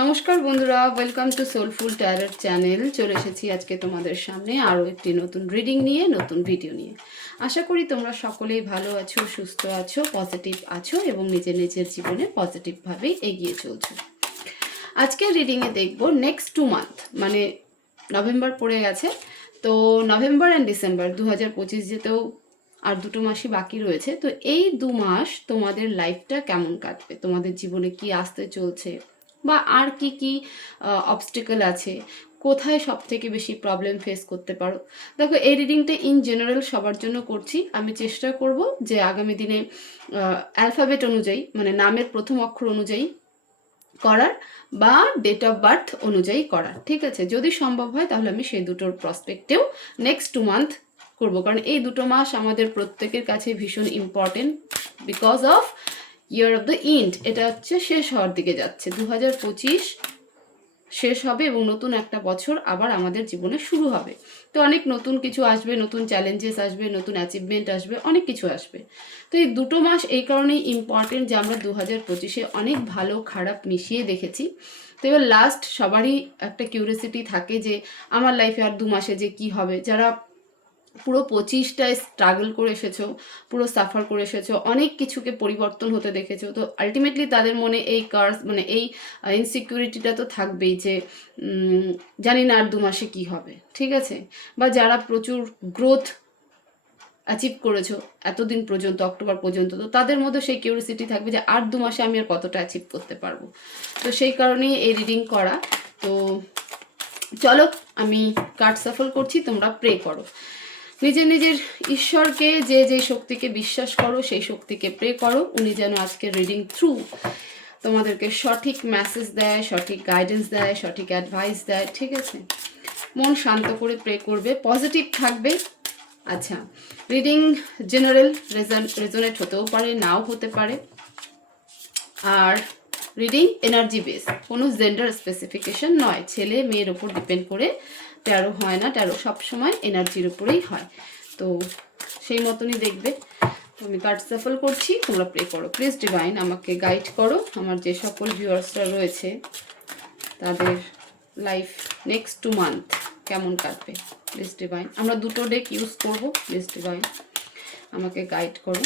নমস্কার বন্ধুরা, welcome to soulful tarot channel. চলে এসেছি আজকে তোমাদের সামনে আরও একটি নতুন রিডিং নিয়ে, নতুন ভিডিও নিয়ে। আশা করি তোমরা সকলেই ভালো আছো, সুস্থ আছো, পজিটিভ আছো এবং নিজের নিজের জীবনে পজিটিভভাবেই এগিয়ে চলছো। আজকের রিডিংয়ে দেখব নেক্সট 2 মান্থ, মানে নভেম্বর পড়ে গেছে, তো নভেম্বর অ্যান্ড ডিসেম্বর 2025 যেতেও আর 2 মাসই বাকি রয়েছে। তো এই 2 মাস তোমাদের লাইফটা কেমন কাটবে, তোমাদের জীবনে কি আসতে চলছে বা আর কি কি অবস্টিকল আছে, কোথায় সব থেকে বেশি প্রবলেম ফেস করতে পারো। দেখো, এই রিডিংটা ইন জেনারেল সবার জন্য করছি। আমি চেষ্টা করব যে আগামী দিনে অ্যালফাবেট অনুযায়ী, মানে নামের প্রথম অক্ষর অনুযায়ী করার বা ডেট অফ বার্থ অনুযায়ী করার, ঠিক আছে? যদি সম্ভব হয় তাহলে আমি সেই দুটোর প্রসপেক্টেও নেক্সট 2 মান্থ করবো, কারণ এই 2 মাস আমাদের প্রত্যেকের কাছে ভীষণ important because of year of the ইন্ড। এটা হচ্ছে শেষ হওয়ার দিকে যাচ্ছে, 2025 শেষ হবে এবং নতুন একটা বছর আবার আমাদের জীবনে শুরু হবে। তো অনেক নতুন কিছু আসবে, নতুন চ্যালেঞ্জেস আসবে, নতুন অ্যাচিভমেন্ট আসবে, অনেক কিছু আসবে। তো এই 2 মাস এই কারণেই ইম্পর্টেন্ট যে আমরা 2025-এ অনেক ভালো খারাপ মিশিয়ে দেখেছি। তো এবার লাস্ট সবারই একটা কিউরিয়াসিটি থাকে যে আমার লাইফে আর 2 মাসে যে কি হবে। যারা পুরো 25টায় স্ট্রাগল করে এসেছো, পুরো সাফার করে এসেছো, অনেক কিছুকে পরিবর্তন হতে দেখেছো, তো আলটিমেটলি তাদের মনে এই কার্স, মানে এই ইনসিকিউরিটিটা তো থাকবেই যে জানি না আর 2 মাসে কি হবে, ঠিক আছে? বা যারা প্রচুর গ্রোথ অ্যাচিভ করেছো এতদিন পর্যন্ত, অক্টোবর পর্যন্ত, তো তাদের মধ্যে সেই কিউরিয়াসিটি থাকবে যে আর 2 মাসে আমি আর কতটা অ্যাচিভ করতে পারবো। তো সেই কারণেই এই রিডিং করা। তো চলো, আমি কার্ড সাফল করছি, তোমরা প্রে করো। নিজের নিজের ঈশ্বরকে, যে যে শক্তিকে বিশ্বাস করো সেই শক্তিকে প্রে করো, উনি যেন আজকের রিডিং থ্রু তোমাদেরকে সঠিক মেসেজ দেয়, সঠিক গাইডেন্স দেয়, সঠিক অ্যাডভাইস দেয়, ঠিক আছে? মন শান্ত করে প্রে করবে, পজিটিভ থাকবে। আচ্ছা, রিডিং জেনারেল, রেজোনেট হতেও পারে, নাও হতে পারে। আর রিডিং এনার্জি বেস, কোনো জেন্ডার স্পেসিফিকেশন নয়, ছেলে মেয়ের ওপর ডিপেন্ড করে ট্যারো হয় না, ট্যারো সবসময় এনার্জির উপরেই হয়। তো সেই মতনই দেখবে। আমি কার্ড সাফল করছি, তোমরা প্রে করো। প্লিজ ডিভাইন আমাকে গাইড করো, আমার যে সকল ভিউয়ার্সরা রয়েছে তাদের লাইফ নেক্সট 2 মান্থ কেমন কাটবে। প্লিজ ডিভাইন, আমরা দুটো ডেক ইউজ করব। প্লিজ ডিভাইন আমাকে গাইড করো,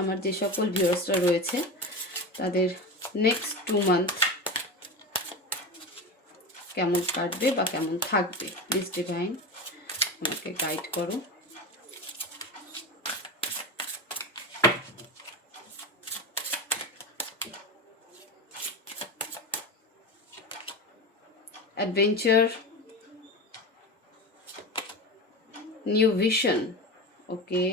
আমার যে সকল ভিউয়ার্সরা রয়েছে তাদের নেক্সট 2 মান্থ কেমন কাটবে বা কেমন থাকবে। প্লিজ ডিভাইন আমাকে গাইড করো। Adventure, new vision, okay.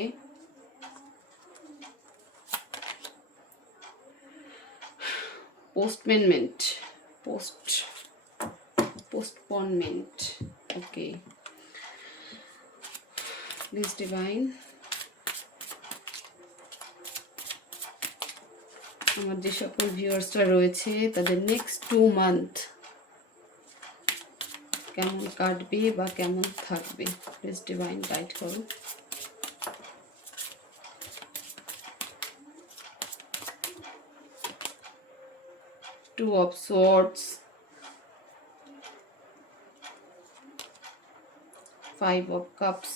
postponement, okay. Please divine আমার যে সকল ভিউয়ার্সরা রয়েছে তাদের নেক্সট 2 মান্থ কেমন কাটবে বা কেমন থাকবে। প্লিজ ডিভাইন গাইড করো। Two of Swords, 5 of Cups,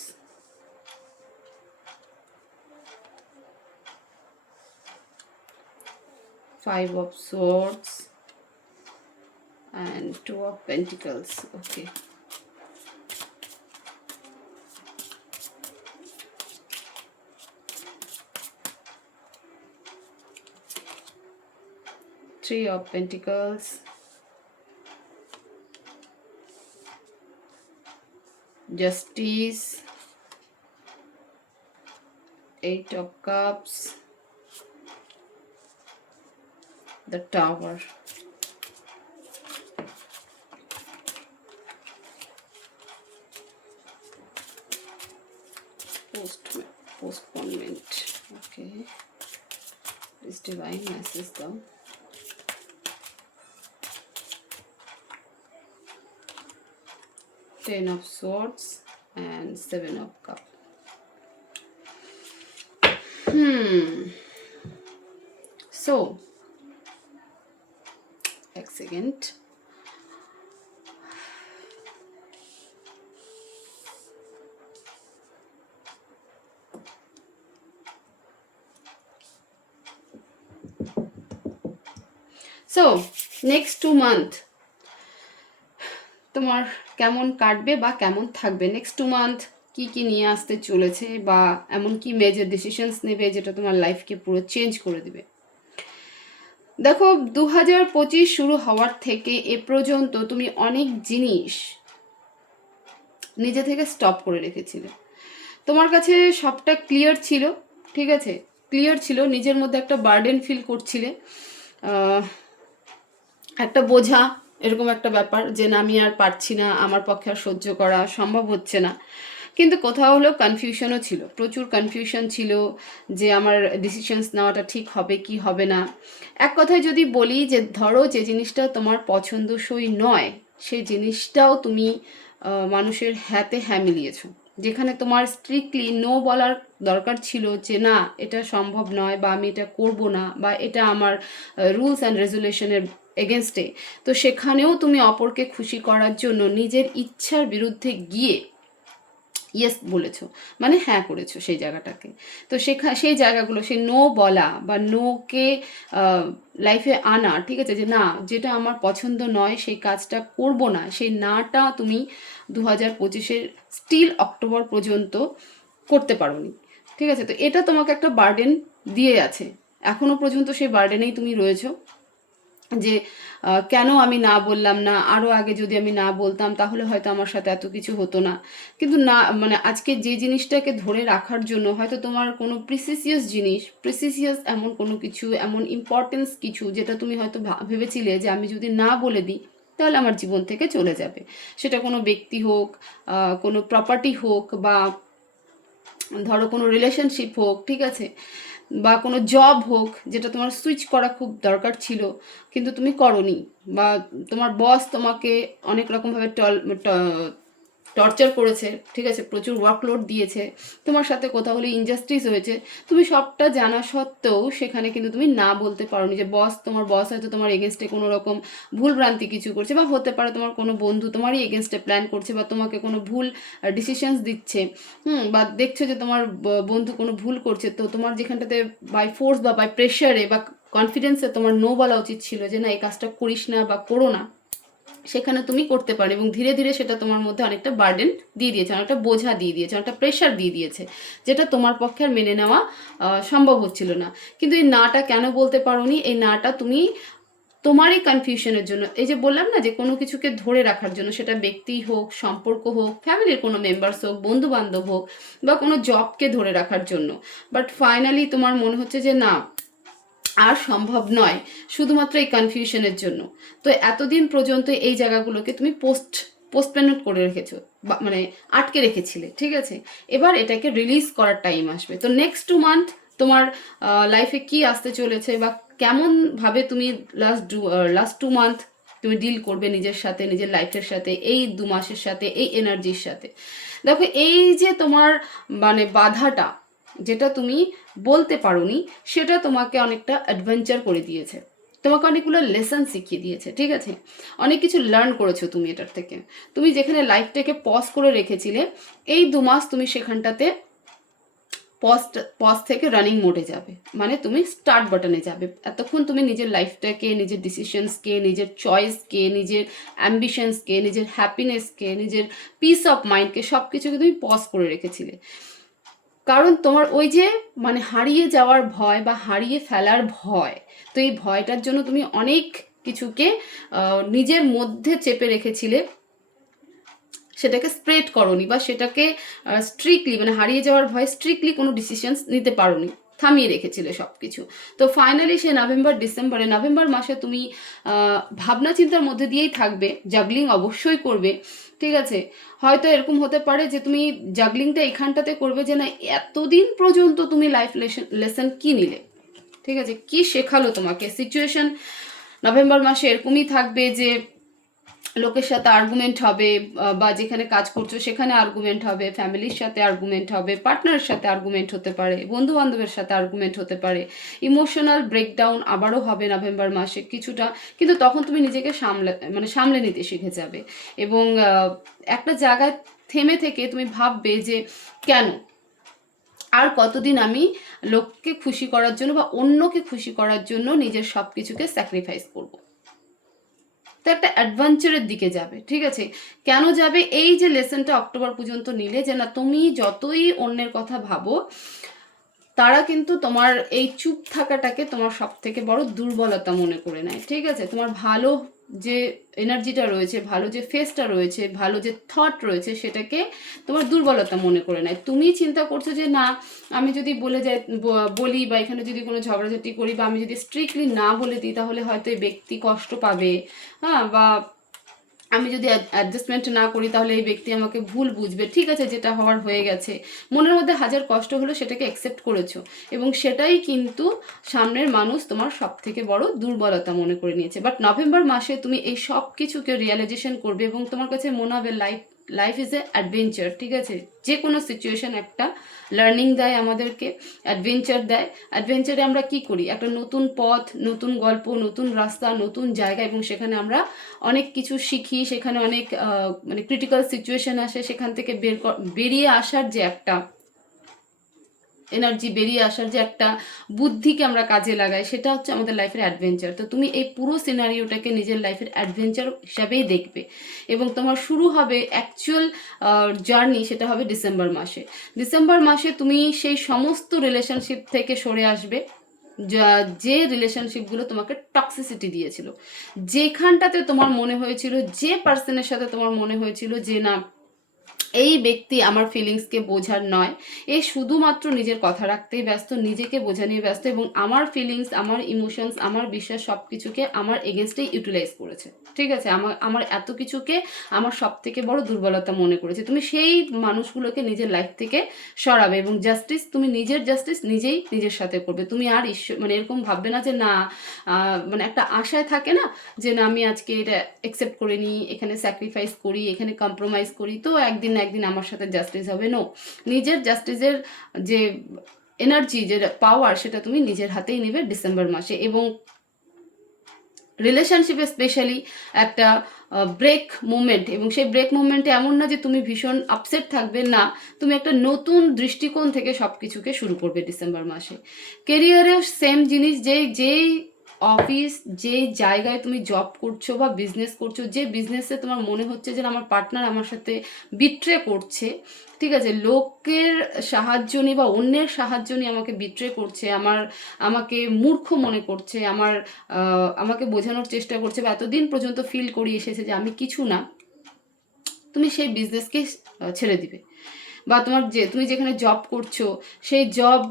Five of Swords, and 2 of Pentacles, okay. Three of Pentacles, Justice, 8 of Cups, the Tower. Postponement, okay. Please divine message though. Ten of Swords and 7 of Cups. So এক second. So next 2 month তোমার কেমন কাটবে বা কেমন থাকবে, next 2 month কি কি নিয়ে আসতে চলেছে, বা এমন কি মেজর ডিসিশনস নেবে যেটা তোমার লাইফকে পুরো চেঞ্জ করে দিবে। দেখো 2025 শুরু হওয়ার থেকে এ পর্যন্ত তুমি অনেক জিনিস নিজে থেকে স্টপ করে রেখেছিলে। তোমার কাছে সবটা ক্লিয়ার ছিল, ঠিক আছে, ক্লিয়ার ছিল, নিজের মধ্যে একটা বার্ডেন ফিল করছিলে, একটা বোঝা, এরকম একটা ব্যাপার যে না আমি আর পারছি না, আমার পক্ষে আর সহ্য করা সম্ভব হচ্ছে না। কিন্তু কোথাও হলেও কনফিউশনও ছিল, প্রচুর কনফিউশন ছিল যে আমার ডিসিশনস নেওয়াটা ঠিক হবে কি হবে না। এক কথায় যদি বলি যে ধরো যে জিনিসটা তোমার পছন্দসই নয় সেই জিনিসটাও তুমি মানুষের হ্যাঁতে হ্যাঁ মিলিয়েছো, যেখানে তোমার স্ট্রিক্টলি নো বলার দরকার ছিল যে না এটা সম্ভব নয়, বা আমি এটা করব না, বা এটা আমার রুলস অ্যান্ড রেজুলেশনের এগেনস্টে, তো সেখানেও তুমি অপরকে খুশি করার জন্য নিজের ইচ্ছার বিরুদ্ধে গিয়ে ইয়েস বলেছো, মানে হ্যাঁ করেছো সেই জায়গাটাকে। তো সেই জায়গাগুলো, সেই নো বলা বা নোকে লাইফে আনা, ঠিক আছে, যে না যেটা আমার পছন্দ নয় সেই কাজটা করব না, সেই নাটা তুমি 2025-এর স্টিল অক্টোবর পর্যন্ত করতে পারোনি, ঠিক আছে। তো এটা তোমাকে একটা বার্ডেন দিয়ে আছে, এখনো পর্যন্ত সেই বার্ডেনেই তুমি রয়েছো যে কেন আমি না বললাম না, আরও আগে যদি আমি না বলতাম তাহলে হয়তো আমার সাথে এত কিছু হতো না। কিন্তু না, মানে আজকে যে জিনিসটাকে ধরে রাখার জন্য হয়তো তোমার কোনো প্রিসিসিয়াস জিনিস, প্রিসিসিয়াস এমন কোনো কিছু, এমন ইম্পর্টেন্স কিছু যেটা তুমি হয়তো ভেবেছিলে যে আমি যদি না বলে দিই তাহলে আমার জীবন থেকে চলে যাবে, সেটা কোনো ব্যক্তি হোক, কোনো প্রপার্টি হোক, বা ধরো কোনো রিলেশনশিপ হোক, ঠিক আছে, বা কোনো জব হোক যেটা তোমার সুইচ করা খুব দরকার ছিল কিন্তু তুমি করনি, বা তোমার বস তোমাকে অনেক রকমভাবে টর্চার করেছে, ঠিক আছে, প্রচুর ওয়ার্কলোড দিয়েছে, তোমার সাথে কোথাও হলে ইনজাস্টিস হয়েছে, তুমি সবটা জানা সত্ত্বেও সেখানে কিন্তু তুমি না বলতে পারোনি যে তোমার বস হয়তো তোমার এগেনস্টে কোনো রকম ভুলভ্রান্তি কিছু করছে, বা হতে পারে তোমার কোনো বন্ধু তোমারই এগেনস্টে প্ল্যান করছে, বা তোমাকে কোনো ভুল ডিসিশনস দিচ্ছে, বা দেখছো যে তোমার বন্ধু কোনো ভুল করছে, তো তোমার যেখানটাতে বাই ফোর্স বা বাই প্রেশারে বা কনফিডেন্সে তোমার নো বলা উচিত ছিল যে না এই কাজটা করিস না বা করো না, সেখানে তুমি করতে পারো, এবং ধীরে ধীরে সেটা তোমার মধ্যে অনেকটা বার্ডেন দিয়ে দিয়েছে, অনেকটা বোঝা দিয়ে দিয়েছে, অনেকটা প্রেশার দিয়ে দিয়েছে, যেটা তোমার পক্ষে আর মেনে নেওয়া সম্ভব হচ্ছিল না। কিন্তু এই নাটা কেন বলতে পারোনি, এই নাটা তুমি তোমারই কনফিউশনের জন্য, এই যে বললাম না যে কোনো কিছুকে ধরে রাখার জন্য, সেটা ব্যক্তি হোক, সম্পর্ক হোক, ফ্যামিলির কোনো মেম্বার্স হোক, বন্ধু বান্ধব হোক, বা কোনো জবকে ধরে রাখার জন্য, বাট ফাইনালি তোমার মনে হচ্ছে যে না আর সম্ভব নয়, শুধুমাত্র এই কনফিউশনের জন্য। তো এতদিন পর্যন্ত এই জায়গাগুলোকে তুমি পোস্টপেন্ড করে রেখেছো, মানে আটকে রেখেছিলে, ঠিক আছে, এবার এটাকে রিলিজ করার টাইম আসবে। তো নেক্সট 2 মান্থ তোমার লাইফে কি আসতে চলেছে, বা কেমনভাবে তুমি লাস্ট 2 মান্থ তুমি ডিল করবে নিজের সাথে, নিজের লাইফের সাথে, এই 2 মাসের সাথে, এই এনার্জির সাথে। দেখো এই যে তোমার মানে বাধাটা যেটা তুমি বলতে পারোনি, সেটা তোমাকে অনেকটা অ্যাডভেঞ্চার করে দিয়েছে, তোমাকে অনেকগুলো লেসন শিখিয়ে দিয়েছে, ঠিক আছে, অনেক কিছু লার্ন করেছো তুমি এটার থেকে। তুমি যেখানে লাইফটাকে পজ করে রেখেছিলে, এই 2 মাস তুমি সেখানটাতে পজ থেকে রানিং মোডে যাবে, মানে তুমি স্টার্ট বাটনে যাবে। এতক্ষণ তুমি নিজের লাইফটাকে, নিজের ডিসিশনসকে, নিজের চয়েসকে, নিজের অ্যাম্বিশনসকে, নিজের হ্যাপিনেসকে, নিজের পিস অফ মাইন্ডকে, সব কিছুকে তুমি পজ করে রেখেছিলে, কারণ তোমার ওই যে মানে হারিয়ে যাওয়ার ভয় বা হারিয়ে ফেলার ভয়, তো এই ভয়টার জন্য তুমি অনেক কিছুকে নিজের মধ্যে চেপে রেখেছিলে, সেটাকে স্প্রেড করনি, বা সেটাকে স্ট্রিক্টলি মানে হারিয়ে যাওয়ার ভয় স্ট্রিক্টলি কোনো ডিসিশনস নিতে পারোনি, থামিয়ে রেখেছিলে সব কিছু। তো ফাইনালি সে নভেম্বর মাসে তুমি ভাবনা চিন্তার মধ্যে দিয়েই থাকবে, জাগলিং অবশ্যই করবে, ঠিক আছে। হয়তো এরকম হতে পারে যে তুমি জাগলিংটা এখানটাতে করবে যে না এতদিন পর্যন্ত তুমি লাইফ লেসন কি নিলে, ঠিক আছে, কি শেখালো তোমাকে সিচুয়েশন। নভেম্বর মাসে এরকমই থাকবে যে লোকের সাথে আর্গুমেন্ট হবে, বা যেখানে কাজ করছো সেখানে আর্গুমেন্ট হবে, ফ্যামিলির সাথে আর্গুমেন্ট হবে, পার্টনারের সাথে আর্গুমেন্ট হতে পারে, বন্ধু বান্ধবের সাথে আর্গুমেন্ট হতে পারে, ইমোশনাল ব্রেকডাউন আবারও হবে নভেম্বর মাসে কিছুটা। কিন্তু তখন তুমি নিজেকে সামলে নিতে শিখে যাবে, এবং একটা জায়গায় থেমে থেকে তুমি ভাববে যে কেন আর কতদিন আমি লোককে খুশি করার জন্য বা অন্যকে খুশি করার জন্য নিজের সব কিছুকে স্যাক্রিফাইস করবো। তো একটা অ্যাডভেঞ্চারের দিকে যাবে, ঠিক আছে? কেন যাবে? এই যে লেসনটা অক্টোবর পর্যন্ত নিলে, যে না তুমি যতই অন্যের কথা ভাবো, তারা কিন্তু তোমার এই চুপ থাকাটাকে তোমার সব থেকে বড় দুর্বলতা মনে করে নেয়, ঠিক আছে? তোমার ভালো যে এনার্জিটা রয়েছে, ভালো যে ফেসটা রয়েছে, ভালো যে থট রয়েছে, সেটাকে তোমার দুর্বলতা মনে করে নেয়। তুমি চিন্তা করছো যে না, আমি যদি বলি বা এখানে যদি কোনো ঝগড়াঝাটি করি, বা আমি যদি স্ট্রিক্টলি না বলে দিই, তাহলে হয়তো এই ব্যক্তি কষ্ট পাবে, হ্যাঁ, বা আমি যদি অ্যাডজাস্টমেন্ট না করি তাহলে এই ব্যক্তি আমাকে ভুল বুঝবে। ঠিক আছে, যেটা হওয়ার হয়ে গেছে, মনের মধ্যে হাজার কষ্ট হলো, সেটাকে অ্যাকসেপ্ট করেছো, এবং সেটাই কিন্তু সামনের মানুষ তোমার সব থেকে বড় দুর্বলতা মনে করে নিয়েছে। বাট নভেম্বর মাসে তুমি এই সব কিছুকে রিয়েলাইজেশন করবে, এবং তোমার কাছে মনে হবে লাইফ ইজ এ অ্যাডভেঞ্চার, ঠিক আছে? যে কোনো সিচুয়েশন একটা লার্নিং দেয় আমাদেরকে, অ্যাডভেঞ্চার দেয়। অ্যাডভেঞ্চারে আমরা কি করি? একটা নতুন পথ, নতুন গল্প, নতুন রাস্তা, নতুন জায়গা, এবং সেখানে আমরা অনেক কিছু শিখি, সেখানে অনেক মানে ক্রিটিক্যাল সিচুয়েশন আসে, সেখান থেকে বেরিয়ে আসার যে একটা এনার্জি, বেরিয়ে আসার যে একটা বুদ্ধিকে আমরা কাজে লাগাই, সেটা হচ্ছে আমাদের লাইফের অ্যাডভেঞ্চার। তো তুমি এই পুরো সিনারিওটাকে নিজের লাইফের অ্যাডভেঞ্চার হিসাবেই দেখবে, এবং তোমার শুরু হবে অ্যাকচুয়াল জার্নি, সেটা হবে ডিসেম্বর মাসে। ডিসেম্বর মাসে তুমি সেই সমস্ত রিলেশনশিপ থেকে সরে আসবে যে রিলেশনশিপগুলো তোমাকে টক্সিসিটি দিয়েছিল, যেখানটাতে তোমার মনে হয়েছিল, যে পার্সনের সাথে তোমার মনে হয়েছিল যে না, এই ব্যক্তি আমার ফিলিংসকে বোঝার নয়, এ শুধুমাত্র নিজের কথা রাখতেই ব্যস্ত, নিজেকে বোঝা নিয়ে ব্যস্ত, এবং আমার ফিলিংস, আমার ইমোশনস, আমার বিশ্বাস সব কিছুকে আমার এগেনস্টেই ইউটিলাইজ করেছে, ঠিক আছে? আমার এত কিছুকে আমার সব থেকে বড় দুর্বলতা মনে করেছে। তুমি সেই মানুষগুলোকে নিজের লাইফ থেকে সরাবে, এবং তুমি নিজের জাস্টিস নিজেই নিজের সাথে করবে। তুমি আর এরকম ভাববে না যে না, একটা আশায় থাকে না যে না, আমি আজকে এটা অ্যাকসেপ্ট করে নিই, এখানে স্যাক্রিফাইস করি, এখানে কম্প্রোমাইজ করি, তো একদিন না একদিন আমার সাথে জাস্টিস হবে। নো, নিজের জাস্টিসের যে এনার্জি, যে পাওয়ার, সেটা তুমি নিজের হাতেই নেবে ডিসেম্বর মাসে। এবং রিলেশনশিপে স্পেশালি একটা ব্রেক মুভমেন্ট, এবং সেই ব্রেক মুভমেন্টে এমন না যে তুমি ভীষণ আপসেট থাকবে, না, তুমি একটা নতুন দৃষ্টিকোণ থেকে সব কিছুকে শুরু করবে ডিসেম্বর মাসে। কেরিয়ারেও সেম জিনিস, যেই অফিস, যে জায়গায় তুমি জব করছো বা বিজনেস করছো, যে বিজনেসে তোমার মনে হচ্ছে যে আমার পার্টনার আমার সাথে বিট্রে করছে, ঠিক আছে, লোকের সাহায্য নিয়ে বা অন্যের সাহায্য নিয়ে আমাকে বিট্রে করছে, আমাকে মূর্খ মনে করছে, আমাকে বোঝানোর চেষ্টা করছে, বা এতদিন পর্যন্ত ফিল করিয়ে এসেছে যে আমি কিছু না, তুমি সেই বিজনেসকে ছেড়ে দিবে। বা তুমি যেখানে জব করছো, সেই জব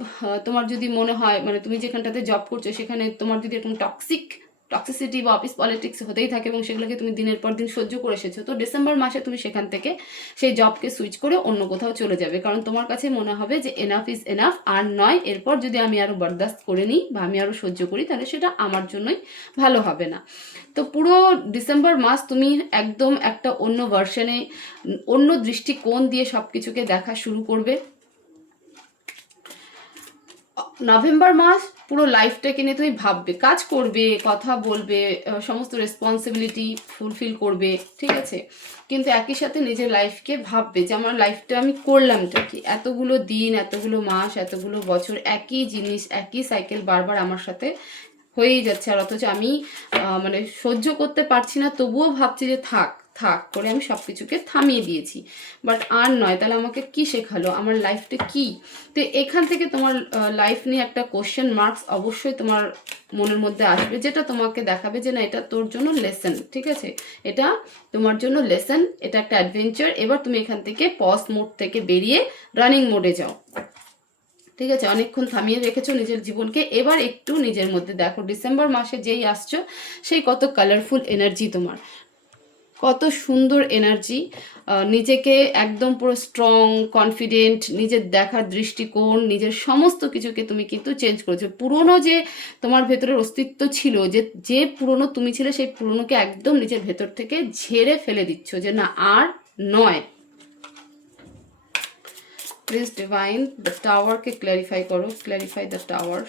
তোমার যদি মনে হয়, তুমি যেখানটাতে জব করছো সেখানে তোমার যদি এরকম টক্সিসিটি বা অফিস পলিটিক্স হতেই থাকে, এবং সেগুলোকে তুমি দিনের পর দিন সহ্য করে এসেছো, তো ডিসেম্বর মাসে তুমি সেখান থেকে সেই জবকে সুইচ করে অন্য কোথাও চলে যাবে, কারণ তোমার কাছে মনে হবে যে এনাফ ইজ এনাফ, আর নয়, এরপর যদি আমি আরও বরদাস্ত করে নিই বা আমি আরও সহ্য করি, তাহলে সেটা আমার জন্যই ভালো হবে না। তো পুরো ডিসেম্বর মাস তুমি একদম একটা অন্য ভার্সনে, অন্য দৃষ্টিকোণ দিয়ে সব কিছুকে দেখা শুরু করবে। নভেম্বর মাস পুরো লাইফটাকে নিয়ে তুমি ভাববে, কাজ করবে, কথা বলবে, সমস্ত রেসপন্সিবিলিটি ফুলফিল করবে, ঠিক আছে? কিন্তু একই সাথে নিজের লাইফকে ভাববে যে আমার লাইফটা আমি করলামটা কি, এতগুলো দিন, এতগুলো মাস, এতগুলো বছর একই জিনিস, একই সাইকেল বারবার আমার সাথে হয়েই যাচ্ছে, আর অথচ আমি সহ্য করতে পারছি না, তবুও ভাবছি যে থাক থাক করে আমি সব কিছুকে থামিয়ে দিয়েছি। বাট আর নয়, তাহলে আমাকে কি শেখালো, আমার লাইফটা কি? তো এখান থেকে তোমার লাইফ নিয়ে একটা কোশ্চেন মার্কস অবশ্যই তোমার মনের মধ্যে আসবে, যেটা তোমাকে দেখাবে যে না, এটা তোর জন্য লেসন, ঠিক আছে? এটা তোমার জন্য লেসন, এটা একটা অ্যাডভেঞ্চার। এবার তুমি এখান থেকে পজ মোড থেকে বেরিয়ে রানিং মোডে যাও, ঠিক আছে? অনেকক্ষণ থামিয়ে রেখেছো নিজের জীবনকে, এবার একটু নিজের মধ্যে দেখো, ডিসেম্বর মাসে যেই আসছো, সেই কত কালারফুল এনার্জি তোমার, কত সুন্দর এনার্জি, নিজেকে একদম পুরো স্ট্রং, কনফিডেন্ট, নিজের দেখার দৃষ্টিকোণ, নিজের সমস্ত কিছুকে তুমি কিন্তু চেঞ্জ করেছো। পুরনো যে তোমার ভেতরের অস্তিত্ব ছিল, যে যে পুরনো তুমি ছিলে, সেই পুরনোকে একদম নিজের ভেতর থেকে ঝেড়ে ফেলে দিচ্ছ, যে না আর নয়। প্লিজ ডিভাইন দ্য টাওয়ারকে ক্ল্যারিফাই করো, ক্ল্যারিফাই দ্য টাওয়ার।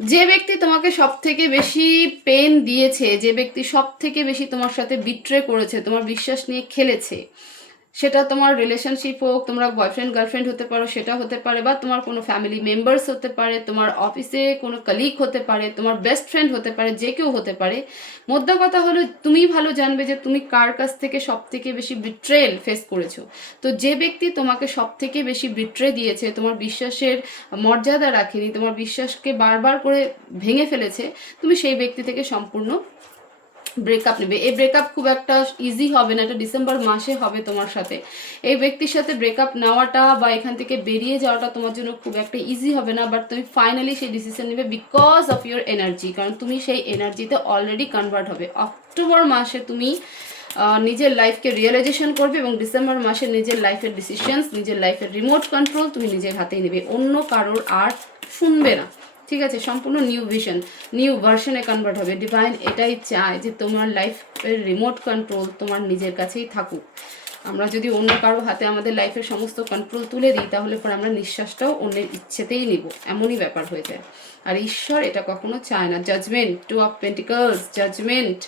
যে ব্যক্তি তোমাকে সব থেকে বেশি পেন দিয়েছে, যে ব্যক্তি সব থেকে বেশি তোমার সাথে বিট্রে করেছে, তোমার বিশ্বাস নিয়ে খেলেছে, সেটা তোমার রিলেশনশিপ হোক, তোমরা বয়ফ্রেন্ড গার্লফ্রেন্ড হতে পারো, সেটা হতে পারে, বা তোমার কোনো ফ্যামিলি মেম্বার্স হতে পারে, তোমার অফিসে কোনো কলিগ হতে পারে, তোমার বেস্ট ফ্রেন্ড হতে পারে, যে কেউ হতে পারে। মোদ্দা কথা হলো, তুমি ভালো জানবে যে তুমি কার কাছ থেকে সব থেকে বেশি বিট্রেল ফেস করেছো। তো যে ব্যক্তি তোমাকে সব থেকে বেশি বিট্রে দিয়েছে, তোমার বিশ্বাসের মর্যাদা রাখেনি, তোমার বিশ্বাসকে বারবার করে ভেঙে ফেলেছে, তুমি সেই ব্যক্তি থেকে সম্পূর্ণ ব্রেকআপ নেবে। এই ব্রেকআপ খুব একটা ইজি হবে না, এটা ডিসেম্বর মাসে হবে তোমার সাথে। এই ব্যক্তির সাথে ব্রেকআপ নেওয়াটা বা এখান থেকে বেরিয়ে যাওয়াটা তোমার জন্য খুব একটা ইজি হবে না, বাট তুমি ফাইনালি সেই ডিসিশন নেবে বিকজ অফ ইউর এনার্জি, কারণ তুমি সেই এনার্জিতে অলরেডি কনভার্ট হবে। অক্টোবর মাসে তুমি নিজের লাইফকে রিয়েলাইজেশন করবে, এবং ডিসেম্বর মাসে নিজের লাইফের ডিসিশনস, নিজের লাইফের রিমোট কন্ট্রোল তুমি নিজের হাতেই নেবে, অন্য কারোর আর শুনবে না। ঠিক আছে, সম্পূর্ণ নিউ ভিশন, নিউ ভার্সনে কনভার্ট হবে। ডিভাইন এটাই চায় যে তোমার লাইফের রিমোট কন্ট্রোল তোমার নিজের কাছেই থাকুক। আমরা যদি অন্য কারো হাতে আমাদের লাইফের সমস্ত কন্ট্রোল তুলে দিই, তাহলে পরে আমরা নিঃশ্বাসটাও অন্যের ইচ্ছেতেই নিব, এমনই ব্যাপার হয়ে যায়। আর ঈশ্বর এটা কখনো চায় না। Judgement, 2 of pentacles, judgement,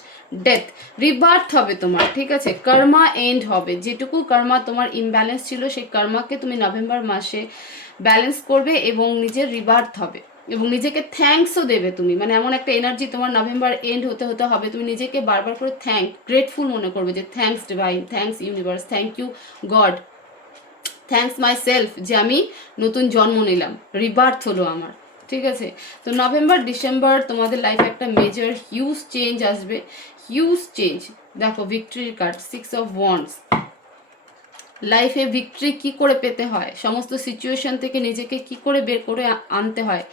death, rebirth হবে তোমার। ঠিক আছে, কর্মা এন্ড হবে। যেটুকু কর্মা তোমার ইমব্যালেন্স ছিল, সেই কর্মাকে তুমি নভেম্বর মাসে ব্যালেন্স করবে এবং নিজের রিবার্থ হবে, এবং নিজেকে থ্যাঙ্কসও দেবে তুমি। মানে এমন একটা এনার্জি তোমার নভেম্বর এন্ড হতে হতে হবে, তুমি নিজেকে বারবার করে গ্রেটফুল মনে করবে, যে thanks divine, thanks universe, thank you god, thanks myself, যে আমি নতুন জন্ম নিলাম, রিবার্থ হলো আমার। ঠিক আছে, তো নভেম্বর ডিসেম্বর তোমাদের লাইফে একটা মেজর হিউজ চেঞ্জ আসবে, হিউজ চেঞ্জ। দেখো ভিক্টরির কার্ড, 6 অফ ওয়ান্ডস। লাইফে ভিক্টরি কি করে পেতে হয়, সমস্ত সিচুয়েশন থেকে নিজেকে কি করে বের করে আনতে হয়,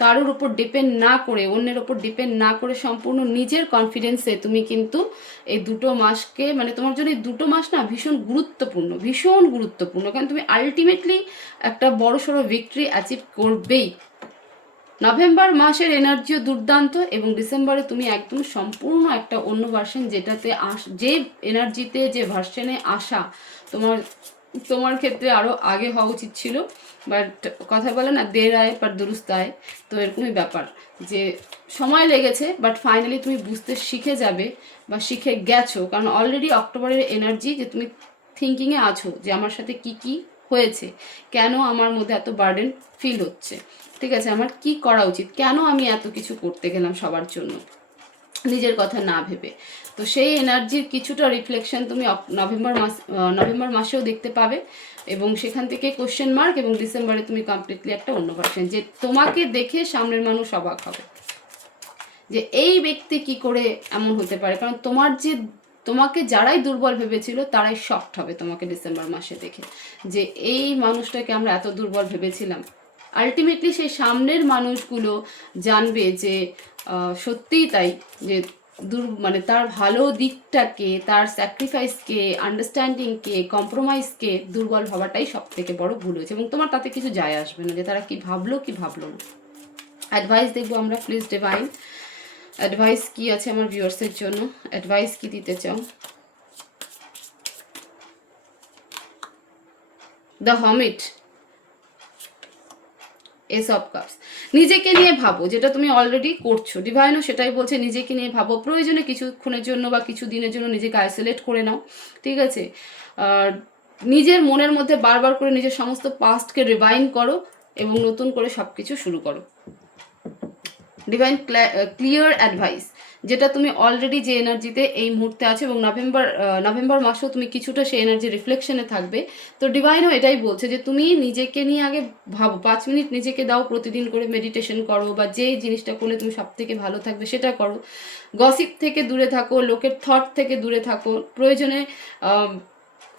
কারোর উপর ডিপেন্ড না করে, অন্যের উপর ডিপেন্ড না করে, সম্পূর্ণ নিজের কনফিডেন্সে তুমি কিন্তু এই 2 মাসকে, মানে তোমার জন্য এই 2 মাস না ভীষণ গুরুত্বপূর্ণ, ভীষণ গুরুত্বপূর্ণ, কারণ তুমি আলটিমেটলি একটা বড় সড়ো ভিক্টরি অ্যাচিভ করবেই। নভেম্বর মাসের এনার্জিও দুর্দান্ত, এবং ডিসেম্বরে তুমি একদম সম্পূর্ণ একটা অন্য ভার্সন, যেটাতে যে এনার্জিতে, যে ভার্সনে আসা তোমার তোমার ক্ষেত্রে আরও আগে হওয়া উচিত ছিল, বাট কথা বলে না, দের আয় পার দুরুস্ত আয়, তো এরকমই ব্যাপার, যে সময় লেগেছে, বাট ফাইনালি তুমি বুঝতে শিখে যাবে বা শিখে গেছো, কারণ অলরেডি অক্টোবরের এনার্জি, যে তুমি থিঙ্কিংয়ে আছো যে আমার সাথে কি কি হয়েছে, কেন আমার মধ্যে এত বার্ডেন ফিল হচ্ছে, ঠিক আছে, আমার কি করা উচিত, কেন আমি এত কিছু করতে গেলাম সবার জন্য, নিজের কথা না ভেবে। তো সেই এনার্জির কিছুটা রিফ্লেকশন তুমি নভেম্বর মাসেও দেখতে পাবে, এবং সেখান থেকে কোশ্চেন মার্ক, এবং ডিসেম্বরে তুমি কমপ্লিটলি একটা অন্য ভার্সন, যে তোমাকে দেখে সামনের মানুষ অবাক হবে যে এই ব্যক্তি কি করে এমন হতে পারে, কারণ তোমাকে যারাই দুর্বল ভেবেছিল তারাই শকড হবে তোমাকে ডিসেম্বর মাসে দেখে, যে এই মানুষটাকে আমরা এত দুর্বল ভেবেছিলাম। আলটিমেটলি সেই সামনের মানুষগুলো জানবে যে সত্যিই তাই, যে মানে তার ভালো দিকটাকে, তার স্যাক্রিফাইসকে, আন্ডারস্ট্যান্ডিংকে, কম্প্রোমাইজকে দুর্বল হওয়াটাই সব থেকে বড় ভুল হয়েছে, এবং তোমার তাতে কিছু যায় আসবে না যে তারা কি ভাবলো কি ভাবলো না। অ্যাডভাইস দেখবো আমরা, প্লিজ ডিভাইন অ্যাডভাইস কি আছে আমার ভিউয়ার্সের জন্য, অ্যাডভাইস কি দিতে চাও। The হমিট, S of cups. নিজেকে নিয়ে ভাবো, যেটা তুমি অলরেডি করছো, ডিভাইনও সেটাই বলছে, নিজেকে নিয়ে ভাবো, প্রয়োজনে কিছুক্ষণের জন্য বা কিছু দিনের জন্য নিজেকে আইসোলেট করে নাও। ঠিক আছে, আর নিজের মনের মধ্যে বারবার করে নিজের সমস্ত পাস্টকে রিভাইন্ড করো, এবং নতুন করে সব কিছু শুরু করো। ডিভাইন ক্লিয়ার অ্যাডভাইস, যেটা তুমি অলরেডি যে এনার্জিতে এই মুহূর্তে আছে, এবং নভেম্বর মাসেও তুমি কিছুটা সেই এনার্জি রিফ্লেকশনে থাকবে। তো ডিভাইনও এটাই বলছে যে তুমি নিজেকে নিয়ে আগে ভাবো, 5 মিনিট নিজেকে দাও প্রতিদিন করে, মেডিটেশন করো, বা যে জিনিসটা করলে তুমি সব থেকে ভালো থাকবে সেটা করো, গসিপ থেকে দূরে থাকো, লোকের থট থেকে দূরে থাকো, প্রয়োজনে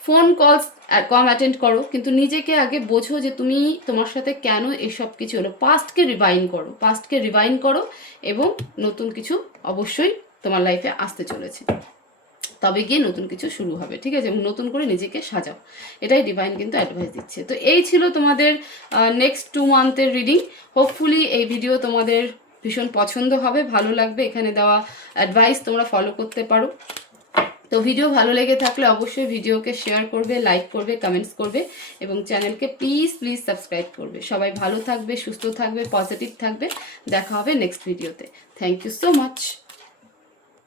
ফোন কলস কম অ্যাটেন্ড করো, কিন্তু নিজেকে আগে বোঝো যে তুমি তোমার সাথে কেন এসব কিছু হলো। পাস্টকে রিভাইন করো এবং নতুন কিছু অবশ্যই তোমার লাইফে আসতে চলেছে, তবে গিয়ে নতুন কিছু শুরু হবে, ঠিক আছে? এবং নতুন করে নিজেকে সাজাও, এটাই ডিভাইন কিন্তু অ্যাডভাইস দিচ্ছে। তো এই ছিল তোমাদের নেক্সট 2 মান্থের রিডিং। হোপফুলি এই ভিডিও তোমাদের ভীষণ পছন্দ হবে, ভালো লাগবে। এখানে দেওয়া অ্যাডভাইস তোমরা ফলো করতে পারো। তো ভিডিও ভালো লেগে থাকলে অবশ্যই ভিডিওকে শেয়ার করবে, লাইক করবে, কমেন্টস করবে এবং চ্যানেলকে প্লিজ সাবস্ক্রাইব করবে। সবাই ভালো থাকবে, সুস্থ থাকবে, পজিটিভ থাকবে। দেখা হবে নেক্সট ভিডিওতে। Thank you so much.